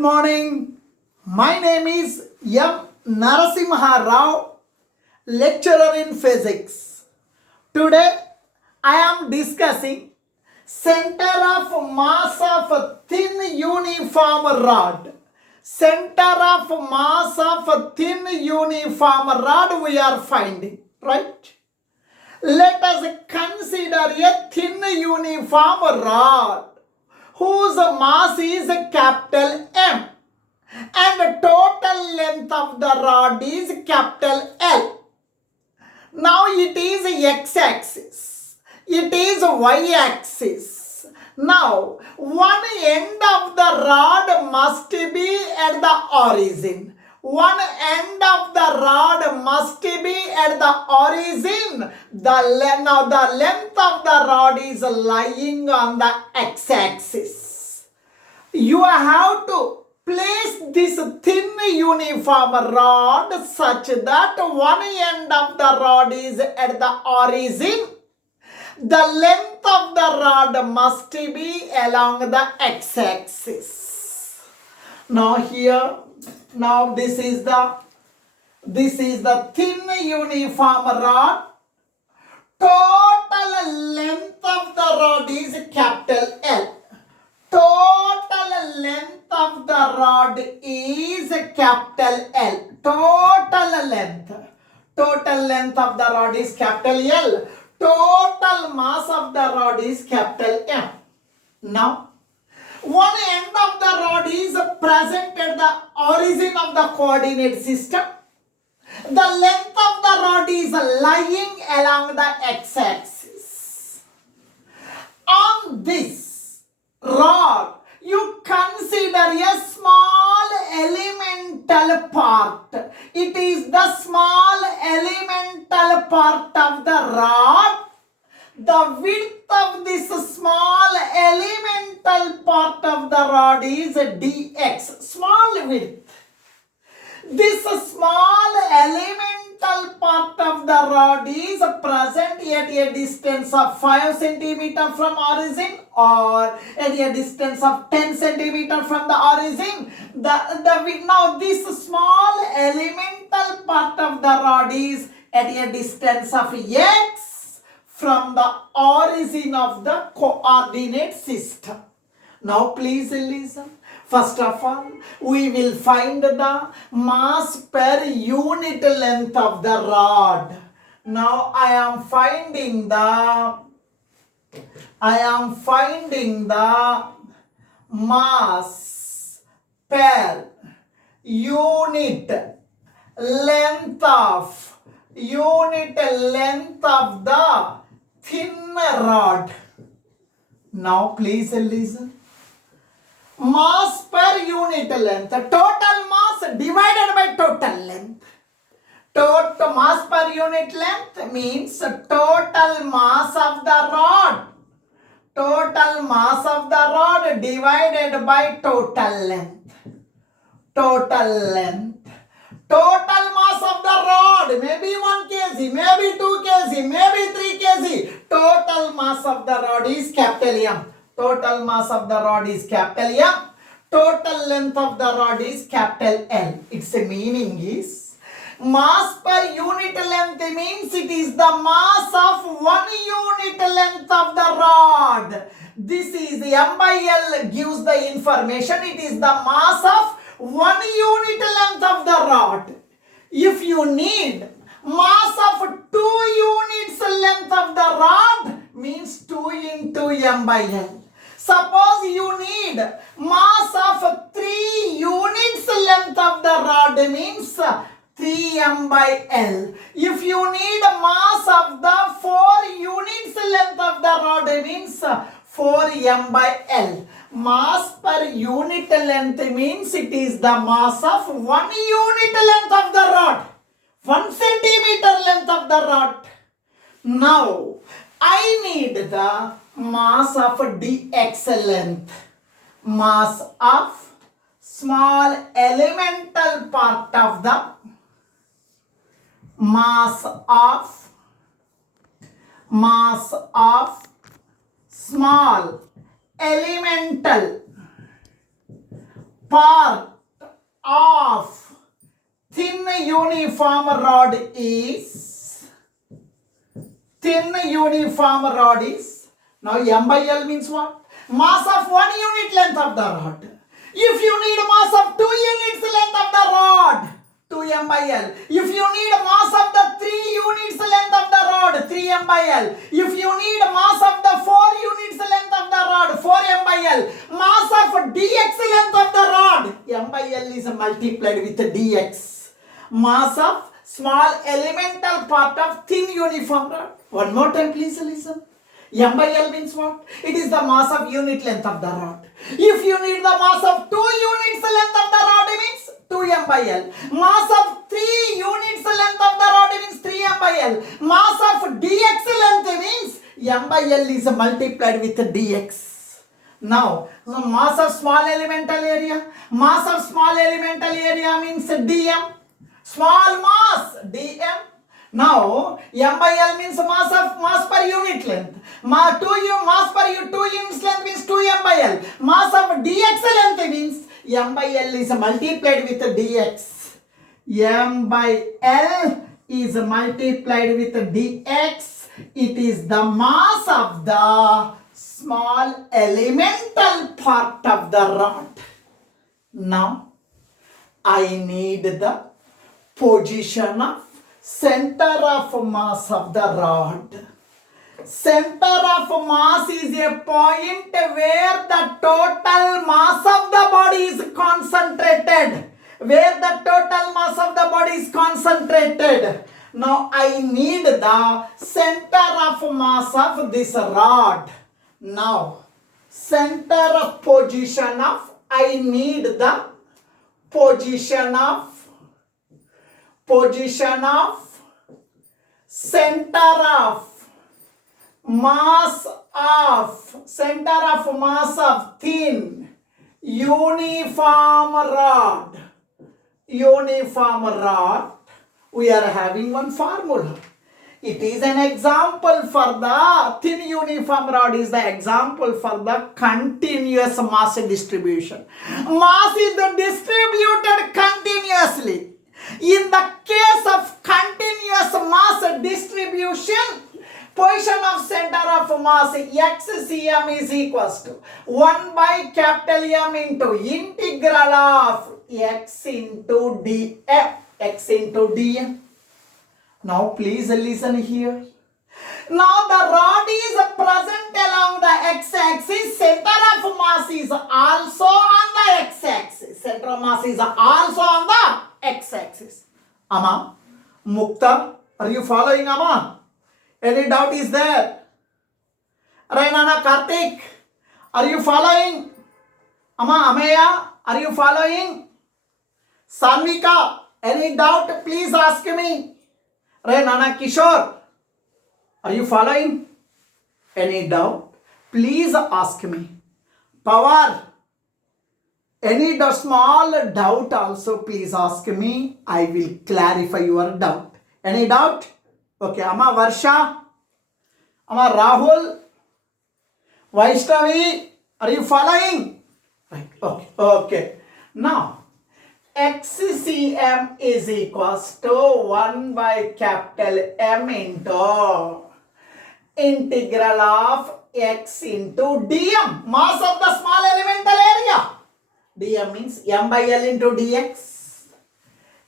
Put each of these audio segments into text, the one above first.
Good morning. My name is M. Narasimha Rao, lecturer in physics. Today I am discussing center of mass of thin uniform rod. Center of mass of thin uniform rod we are finding, right? Let us consider a thin uniform rod whose mass is capital M and the total length of the rod is capital L. Now it is x-axis, it is y-axis. Now one end of the rod must be at the origin. One end of the rod must be at the origin. Now the length of the rod is lying on the x-axis. You have to place this thin uniform rod such that one end of the rod is at the origin. The length of the rod must be along the x-axis. Now this is the thin uniform rod. Total length of the rod is capital L. Total length of the rod is capital L. Total length of the rod is capital L. Total mass of the rod is capital M. Now, one end of the rod is present at the origin of the coordinate system. The length of the rod is lying along the x-axis. On this rod, you consider a small elemental part. It is the small elemental part of the rod. The width of this small elemental part of the rod is dx, small width. This small elemental part of the rod is present at a distance of 5 cm from origin or at a distance of 10 cm from the origin. Now this small elemental part of the rod is at a distance of x from the origin of the coordinate system. Now please listen. First of all, we will find the mass per unit length of the rod. Now I am finding the mass per unit length of the thin rod. Now please listen. Mass per unit length. Total mass divided by total length. Total mass per unit length means total mass of the rod. Total mass of the rod divided by total length. Total length. Total mass of the rod may be 1 kg, maybe 2 kg, maybe 3 kg. Total mass of the rod is capital M. Total mass of the rod is capital M. Total length of the rod is capital L. Its meaning is mass per unit length means it is the mass of 1 unit length of the rod. This is M by L gives the information. It is the mass of 1 unit length of the rod. If you need mass of 2 units length of the rod means 2 into M by L. Suppose you need mass of 3 units length of the rod means 3m by L. If you need mass of the 4 units length of the rod means 4m by L. Mass per unit length means it is the mass of 1 unit length of the rod. 1 centimeter length of the rod. Now, I need the mass of dx length. Mass of small elemental part of the mass of small elemental part of thin uniform rod is now M by L means what? Mass of 1 unit length of the rod. If you need mass of 2 units length of the rod, 2M by L. If you need mass of the 3 units length of the rod, 3M by L. If you need mass of the 4 units length of the rod, 4M by L. Mass of dx length of the rod, M by L is multiplied with dx. Mass of small elemental part of thin uniform rod. One more time please listen. M by L means what? It is the mass of unit length of the rod. If you need the mass of 2 units length of the rod, means 2M by L. Mass of 3 units length of the rod means 3M by L. Mass of dx length means M by L is multiplied with dx. Now, so mass of small elemental area. Mass of small elemental area means dm. Small mass dm. Now, M by L means mass per unit length. Mass per 2 units length means 2M by L. Mass of dx length means M by L is multiplied with dx. M by L is multiplied with dx. It is the mass of the small elemental part of the rod. Now, I need the position of center of mass of the rod. Center of mass is a point where the total mass of the body is concentrated. Where the total mass of the body is concentrated. Now I need the center of mass of this rod. Now center of position of, I need the position of center of mass of thin uniform rod. We are having one formula. It is an example for the thin uniform rod is the example for the continuous mass distribution. Mass is distributed continuously. In the case of continuous mass distribution, position of center of mass xcm is equals to 1 by capital M into integral of x into dm. Now please listen here. Now the rod is present along the x-axis. Center of mass is also on the x-axis. Center of mass is also on the x-axis. Amma, Mukta, are you following Amma? Any doubt is there? Rainana Karthik, are you following? Amma Ameya, are you following? Sanvika, any doubt please ask me. Rainana Kishore, are you following? Any doubt? Please ask me. Power, any small doubt also please ask me. I will clarify your doubt. Any doubt? Okay, Amma Varsha, Amma Rahul, Vaishnavi, are you following? Right, okay. Now, xcm is equals to 1 by capital M into integral of x into dm, mass of the small elemental area. Dm means M by L into dx.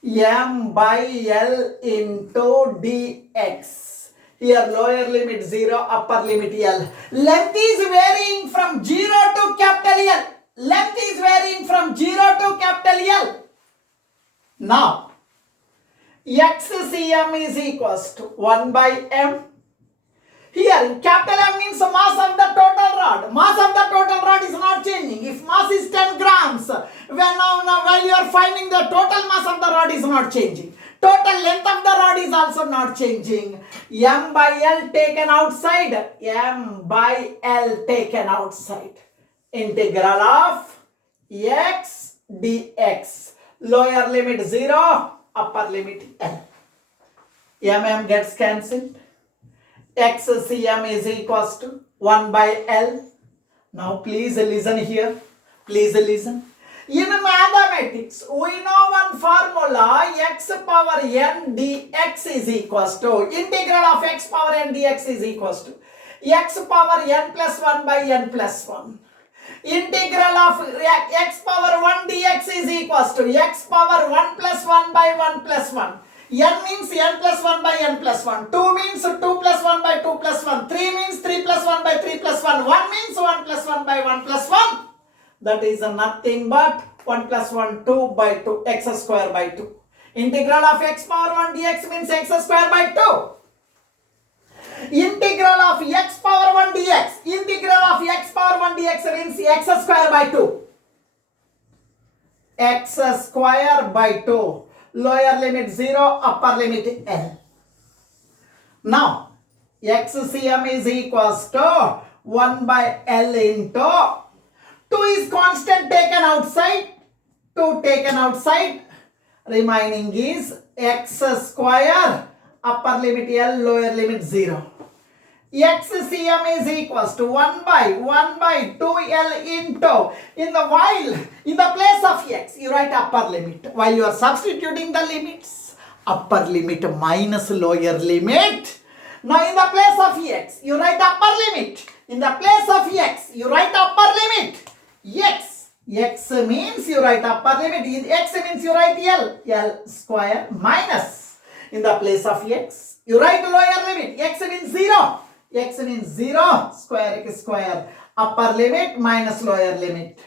M by L into dx. Here lower limit 0, upper limit L. Length is varying from 0 to capital L. Length is varying from 0 to capital L. Now, xcm is equals to 1 by M. Here, capital M means mass of the total rod. Mass of the total rod is not changing. If mass is 10 grams, while you are finding the total mass of the rod is not changing. Total length of the rod is also not changing. M by L taken outside. M by L taken outside. Integral of x dx. Lower limit 0, upper limit L. M gets cancelled. xcm is equals to 1 by L. Now please listen here. Please listen. In mathematics, we know one formula, x power n dx is equals to, integral of x power n dx is equals to x power n plus 1 by n plus 1. Integral of x power 1 dx is equals to x power 1 plus 1 by 1 plus 1. N means n plus 1 by n plus 1. 2 means 2 plus 1 by 2 plus 1. 3 means 3 plus 1 by 3 plus 1. 1 means 1 plus 1 by 1 plus 1. That is nothing but 1 plus 1, 2 by 2, x square by 2. Integral of x power 1 dx means x square by 2. Integral of x power 1 dx. Integral of x power 1 dx means x square by 2. X square by 2. Lower limit 0, upper limit L. Now, xcm is equals to 1 by L into 2 is constant taken outside, 2 taken outside, remaining is x square, upper limit L, lower limit 0. xcm is equals to 1 by 2L into, in the place of x, you write upper limit. While you are substituting the limits, upper limit minus lower limit. Now in the place of x, you write upper limit. In the place of x, you write upper limit. X means you write upper limit. X means you write L square minus. In the place of x, you write lower limit. X means 0. X means 0, square x square. Upper limit minus lower limit.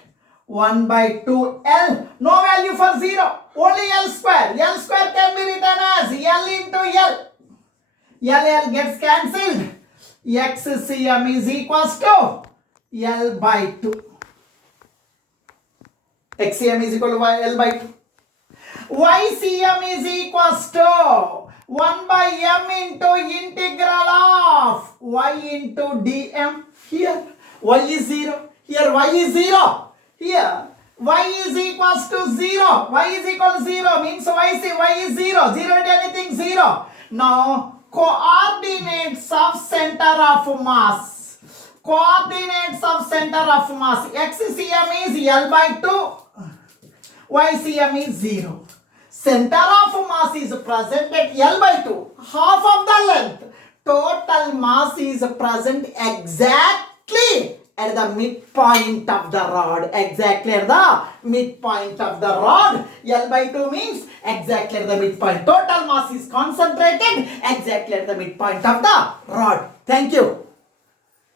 1 by 2L. No value for 0. Only L square. L square can be written as L into L. L gets cancelled. xcm is equals to L by 2. xcm is equal to L by 2. ycm is equals to 1 by m into integral of y into dm. Here y is 0. Here y is 0. Here y is equals to 0. Y is equal to 0 means y is 0. 0 into anything 0. Now coordinates of center of mass. Coordinates of center of mass. xcm is L by 2. ycm is 0. Center of mass is present at L by 2, half of the length. Total mass is present exactly at the midpoint of the rod. Exactly at the midpoint of the rod. L by 2 means exactly at the midpoint. Total mass is concentrated exactly at the midpoint of the rod. Thank you.